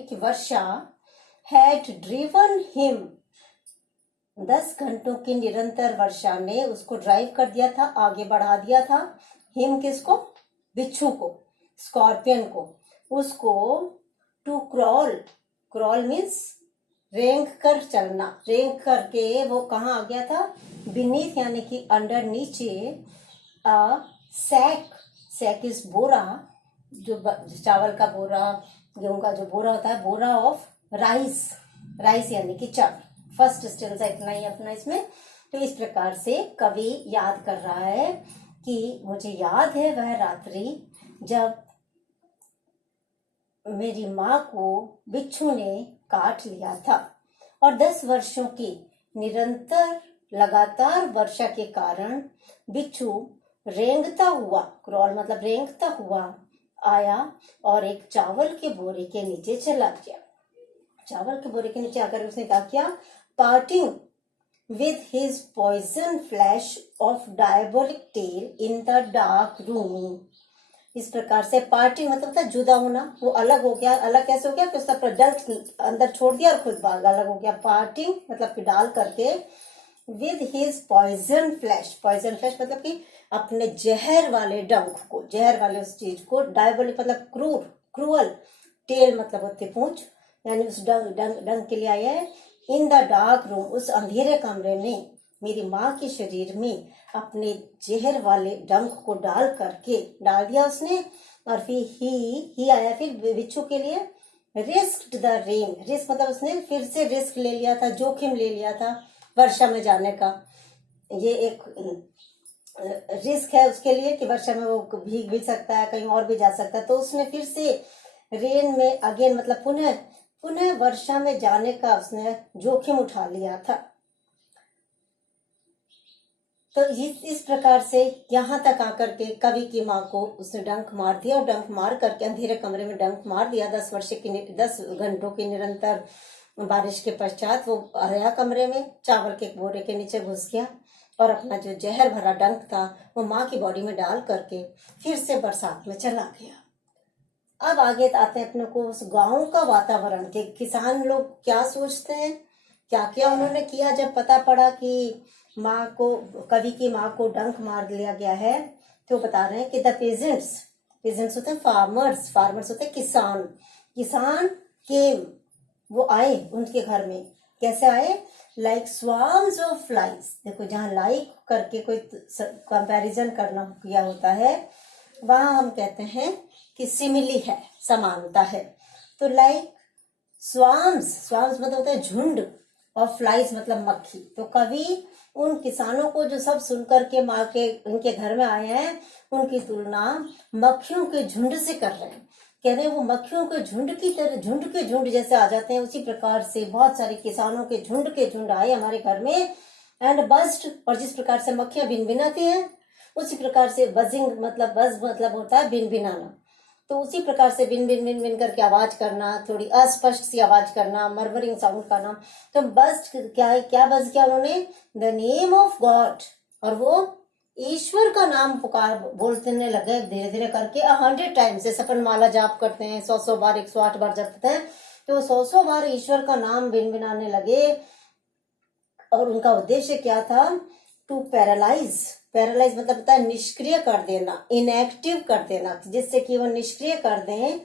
कि वर्षा had driven him, 10 घंटों की निरंतर वर्षा ने उसको ड्राइव कर दिया था, आगे बढ़ा दिया था। हिम किसको? बिच्छू को, स्कॉर्पियन को, उसको टू क्रॉल, क्रॉल मीन्स रेंग कर चलना, रेंग करके वो कहाँ आ गया था? बीनीथ यानी कि अंडर, नीचे, सैक, सैक इज बोरा, जो चावल का बोरा, गेहूं का जो बोरा होता है, बोरा ऑफ राइस, राइस यानी कि चावल। फर्स्ट स्टेंजा इतना ही अपना इसमें। तो इस प्रकार से कवि याद कर रहा है कि मुझे याद है वह रात्रि जब मेरी माँ को बिच्छू ने काट लिया था, और 10 वर्षों की निरंतर लगातार वर्षा के कारण बिच्छू रेंगता हुआ, क्रॉल मतलब रेंगता हुआ आया और एक चावल के बोरे के नीचे चला गया। चावल के बोरे के नीचे आकर उसने क्या किया? Parting with his poison flash of diabolic tail in the dark room। इस प्रकार से पार्टिंग मतलब था जुदा होना, वो अलग हो गया। अलग कैसे हो गया? कि उसका प्रोडक्ट अंदर छोड़ दिया और खुद बाहर अलग हो गया। पार्टिंग मतलब कि डाल करके, with his poison flash, poison flash मतलब कि अपने जहर वाले डंक को, जहर वाले उस चीज को, डायबोलिक मतलब क्रूर, क्रूअल, टेल मतलब होते पूंछ, यानी उस डंक के लिए आया है। इन द डार्क रूम, उस अंधेरे कमरे में मेरी माँ के शरीर में अपने जहर वाले डंक को डाल करके डाल दिया उसने। और फिर ही आया फिर बिच्छू के लिए। रिस्क्ड द रेन, रिस्क मतलब उसने फिर से रिस्क ले लिया था, जोखिम ले लिया था वर्षा में जाने का। ये एक रिस्क है उसके लिए कि वर्षा में वो भीग भी सकता है, कहीं और भी जा सकता है। तो उसने फिर से रेन में अगेन मतलब पुनः वर्षा में जाने का उसने जोखिम उठा लिया था। तो इस प्रकार से यहाँ तक आकर के कवि की माँ को उसने डंक मार दिया, और डंक मार करके अंधेरे कमरे में डंक मार दिया। 10 घंटों की निरंतर बारिश के पश्चात वो आया कमरे में, चावल के बोरे के नीचे घुस गया और अपना जो जहर भरा डंक था वो माँ की बॉडी में डाल करके फिर से बरसात में चला गया। अब आगे आते हैं अपने को उस गांव का वातावरण के किसान लोग क्या सोचते हैं, क्या क्या उन्होंने किया जब पता पड़ा कि माँ को, कवि की माँ को डंक मार लिया गया है। तो बता रहे हैं कि द पेजेंट्स, पेजेंट्स होते हैं फार्मर्स, फार्मर्स होते हैं किसान, किसान के वो आए उनके घर में। कैसे आए? Like swarms of flies. देखो जहाँ लाइक करके कोई कंपैरिजन करना किया होता है, वहां हम कहते हैं कि सिमिली है, समानता है। तो लाइक स्वार्म्स, स्वार्म्स मतलब होता है झुंड, और फ्लाइज मतलब मक्खी। तो कवि उन किसानों को जो सब सुनकर के माँ के उनके घर में आए हैं, उनकी तुलना मक्खियों के झुंड से कर रहे हैं। कह रहे हैं वो मक्खियों के झुंड की तरह, झुंड के झुंड जैसे आ जाते हैं, उसी प्रकार से बहुत सारे किसानों के झुंड आए हमारे घर में। एंड बस्ट, और जिस प्रकार से मक्खियां भिनभिनाती हैं उसी प्रकार से बजिंग मतलब बज मतलब होता है भिनभिनाना। तो उसी प्रकार से बिन बिन बिन बिन करके आवाज करना, थोड़ी अस्पष्ट सी आवाज करना, मर्मरिंग साउंड करना। तो बस क्या है, क्या बज किया उन्होंने? द नेम ऑफ गॉड, और वो ईश्वर का नाम पुकार बोलने लगे धीरे धीरे करके 100 टाइम्स। जैसे अपन माला जाप करते हैं 100 बार, 108 बार जपते हैं, तो 100 बार ईश्वर का नाम बिनबिनाने लगे। और उनका उद्देश्य क्या था? टू पैरालाइज, पैरालाइज मतलब होता है निष्क्रिय कर देना, इनएक्टिव कर देना, जिससे कि वो निष्क्रिय कर दें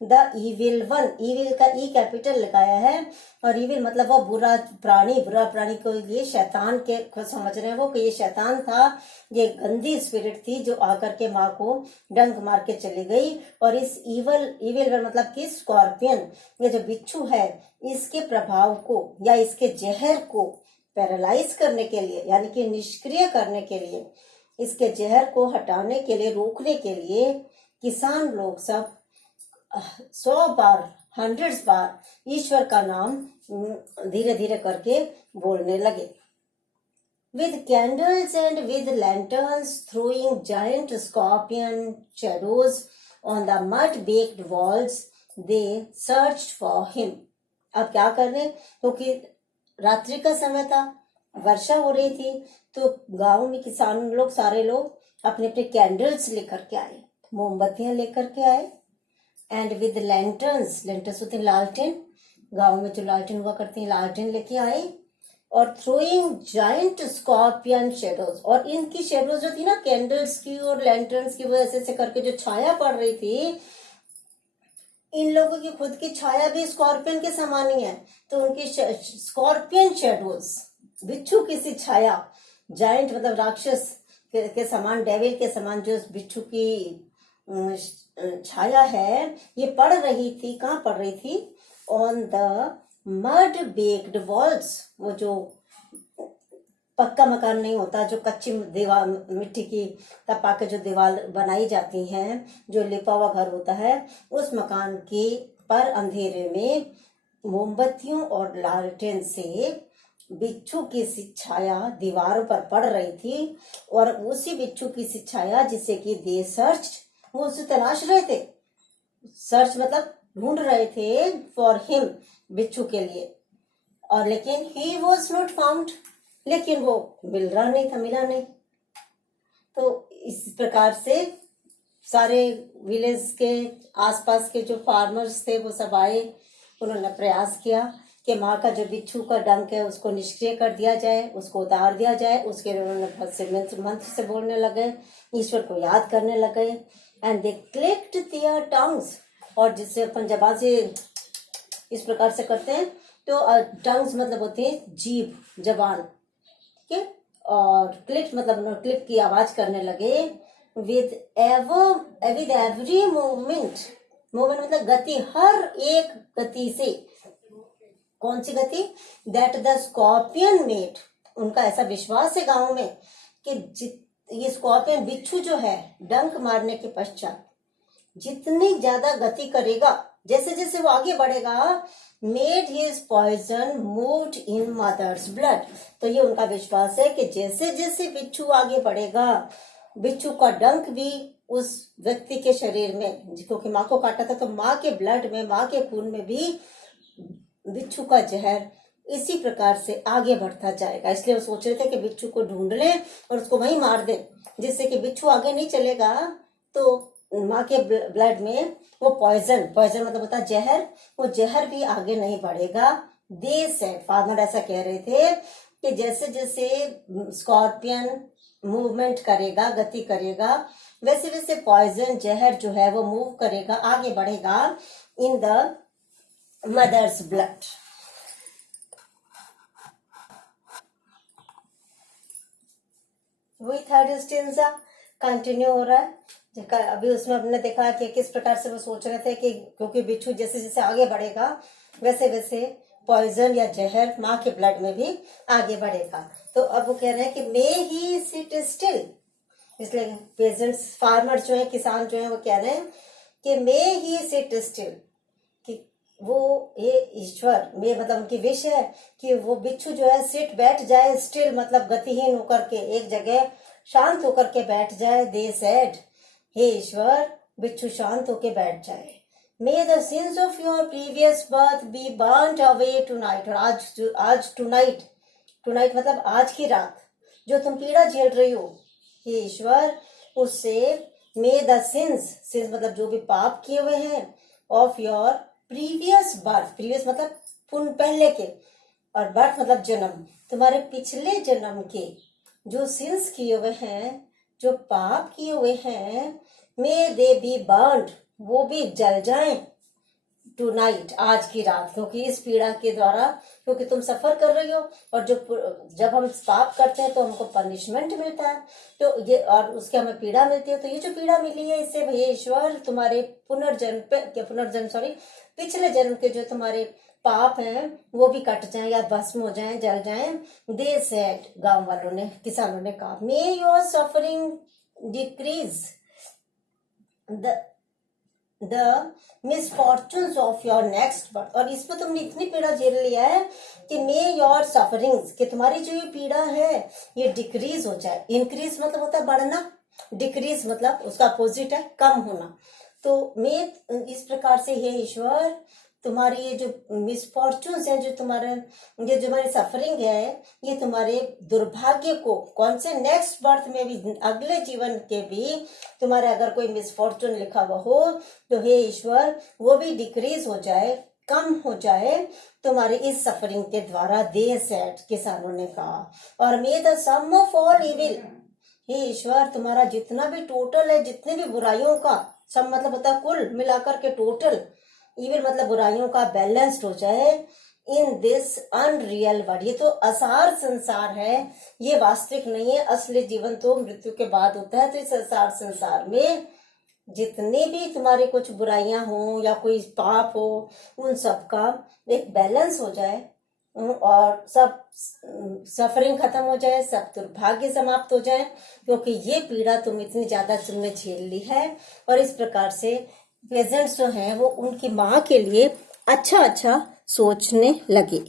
द इविल वन। इविल का ई कैपिटल लगाया है, और इविल मतलब वो बुरा प्राणी, बुरा प्राणी को ये शैतान के को समझ रहे हैं वो कि ये शैतान था, ये गंदी स्पिरिट थी जो आकर के माँ को डंक मार के चली गई। और इस इविल मतलब कि स्कॉर्पियन, ये जो बिच्छू है, इसके प्रभाव को या इसके जहर को पैरालाइज करने के लिए, यानी कि निष्क्रिय करने के लिए, इसके जहर को हटाने के लिए, रोकने के लिए किसान लोग सब 100 बार, 100 बार ईश्वर का नाम धीरे धीरे करके बोलने लगे। With candles and with lanterns throwing giant scorpion shadows on the mud-baked walls, they searched for him। अब क्या कर रहे? क्योंकि रात्रि का समय था, वर्षा हो रही थी, तो गांव में किसान लोग, सारे लोग अपने अपने कैंडल्स लेकर के आए, मोमबत्तियां लेकर के आए, एंड विद लैंटर्न्स, लैंटर्न्स होते हैं लालटेन, गाँव में जो लालटेन हुआ करते हैं, लालटेन लेके आए, और थ्रोइंग जाइंट स्कॉर्पियन शेडोज, और इनकी शेडोज जो थी ना कैंडल्स की और लैंटर्न्स की, वो ऐसे ऐसे करके जो छाया पड़ रही थी, इन लोगों की खुद की छाया भी स्कॉर्पियन के समान ही है, तो उनकी स्कॉर्पियन शेडोज, बिच्छू की सी छाया, जाइंट मतलब राक्षस के समान, डेविल के समान जो बिच्छू की छाया है, ये पड़ रही थी। कहाँ पड़ रही थी? On the mud baked walls, वो जो पक्का मकान नहीं होता, जो कच्ची दीवार मिट्टी की तपा के जो दीवार बनाई जाती हैं, जो लिपा हुआ घर होता है, उस मकान के पर अंधेरे में मोमबत्तियों और लालटेन से बिच्छू की सी छाया दीवारों पर पड़ रही थी, और उसी बिच्छू की सी छाया जिसे कि दे सर्च, वो उसे तलाश रहे थे। सर्च मतलब ढूंढ रहे थे फॉर हिम, बिच्छू के लिए, और लेकिन ही वॉज नॉट फाउंड, लेकिन वो मिल रहा नहीं था, मिला नहीं। तो इस प्रकार से सारे विलेज के आसपास के जो फार्मर्स थे वो सब आए, उन्होंने प्रयास किया कि माँ का जो बिच्छू का डंक है उसको निष्क्रिय कर दिया जाए, उसको उतार दिया जाए। उसके लिए उन्होंने बहुत से मंत्र से बोलने लगे, ईश्वर को याद करने लगे, and they clicked their tongues, और जिससे अपन जबान से इस प्रकार से करते हैं, तो टंग्स मतलब होते हैं जीभ, जबान, ठीक है, और क्लिक मतलब उन्होंने क्लिक की आवाज करने लगे, विद एवरी मूवमेंट, मूवमेंट मतलब गति, हर एक गति से। कौन सी गति? दैट द स्कॉर्पियन मेड, उनका ऐसा विश्वास है गांव में कि ये स्कॉर्पियन बिच्छू जो है, डंक मारने के पश्चात जितनी ज्यादा गति करेगा, जैसे जैसे वो आगे बढ़ेगा, made his poison moved in mother's blood, तो ये उनका विश्वास है कि जैसे जैसे बिच्छू आगे बढ़ेगा, बिच्छू का डंक भी उस व्यक्ति के शरीर में, क्योंकि माँ को काटा था तो माँ के ब्लड में, माँ के खून में भी बिच्छू का जहर इसी प्रकार से आगे बढ़ता जाएगा। इसलिए वो सोच रहे थे कि बिच्छू को ढूंढ लें और उसको वहीं मार दें, जिससे कि बिच्छू आगे नहीं चलेगा, तो माँ के ब्लड में वो पॉइजन, पॉइजन मतलब होता है जहर, वो जहर भी आगे नहीं बढ़ेगा। दे सेड, फादर ऐसा कह रहे थे कि जैसे जैसे स्कॉर्पियन मूवमेंट करेगा, गति करेगा, वैसे वैसे पॉइजन, जहर जो है वो मूव करेगा, आगे बढ़ेगा इन द मदर्स ब्लड। वही थर्ड स्टेंजा कंटिन्यू हो रहा है। अभी उसमें हमने देखा कि किस प्रकार से वो सोच रहे थे कि क्योंकि बिच्छू जैसे जैसे आगे बढ़ेगा, वैसे वैसे पॉइजन या जहर माँ के ब्लड में भी आगे बढ़ेगा। तो अब वो कह रहे हैं कि मे ही सिट स्टिल, इसलिए पेजेंट्स, फार्मर जो है, किसान जो है, वो कह रहे हैं कि मे ही सिट स्टिल, कि वो ये ईश्वर में, मतलब उनकी विश है कि वो बिच्छू जो है सिट, बैठ जाए, स्टिल मतलब गतिहीन होकर के एक जगह शांत होकर के बैठ जाए। दे सेड, हे ईश्वर, बिच्छू शांत होके बैठ जाए। May the sins of your previous birth be burnt away tonight, और आज टुनाइट, टुनाइट मतलब आज की रात जो तुम पीड़ा झेल रही हो, हे ईश्वर, उससे मे द सिंस, सिंस मतलब जो भी पाप किए हुए हैं, of your previous birth, previous मतलब पहले के, और बर्थ मतलब जन्म, तुम्हारे पिछले जन्म के जो सिंस किए हुए हैं, जो पाप किए हुए हैं, मे दे बी बर्न्ड, वो भी जल जाएं टुनाइट, आज की रात, क्योंकि इस पीड़ा के द्वारा, क्योंकि तुम सफर कर रही हो, और जब हम पाप करते हैं तो हमको पनिशमेंट मिलता है, तो ये, और उसके हमें पीड़ा मिलती है, तो ये जो पीड़ा मिली है, इससे भैया ईश्वर तुम्हारे पिछले जन्म के जो तुम्हारे पाप हैं वो भी कट जाएं या भस्म हो जाएं, जल जाएं। दे सेड, गांव वालों ने, किसानों ने कहा, मे your suffering decrease the misfortunes of your next birth, और इसमें तुमने इतनी पीड़ा झेल लिया है कि मे योर सफरिंग्स, कि तुम्हारी जो ये पीड़ा है ये डिक्रीज हो जाए। इंक्रीज मतलब होता है बढ़ना, डिक्रीज मतलब उसका अपोजिट है कम होना। तो मे इस प्रकार से, हे ईश्वर, तुम्हारी ये जो मिसफॉर्चून्स है, जो तुम्हारे ये जो हमारी सफरिंग है, ये तुम्हारे दुर्भाग्य को कौन से नेक्स्ट बर्थ में भी, अगले जीवन के भी तुम्हारे अगर कोई मिसफॉर्चून लिखा हुआ हो तो हे ईश्वर वो भी डिक्रीज हो जाए, कम हो जाए तुम्हारी इस सफरिंग के द्वारा। दे सेड, किसानों ने कहा। और may the sum of all evil, हे ईश्वर तुम्हारा जितना भी टोटल है, जितने भी बुराइयों का, सब मतलब होता है कुल मिलाकर के टोटल, इविल मतलब बुराइयों का, बैलेंस्ड हो जाए इन दिस अनरियल वर्ल्ड। ये तो असार संसार है, ये वास्तविक नहीं है। असली जीवन तो मृत्यु के बाद होता है। तो इस असार संसार में जितनी भी तुम्हारी कुछ बुराइयां हो या कोई पाप हो, उन सब का एक बैलेंस हो जाए और सब सफरिंग खत्म हो जाए, सब दुर्भाग्य समाप्त हो जाए, क्योंकि ये पीड़ा तुम इतनी ज्यादा तुमने झेल ली है। और इस प्रकार से पेजेंट्स जो हैं वो उनकी माँ के लिए अच्छा अच्छा सोचने लगे।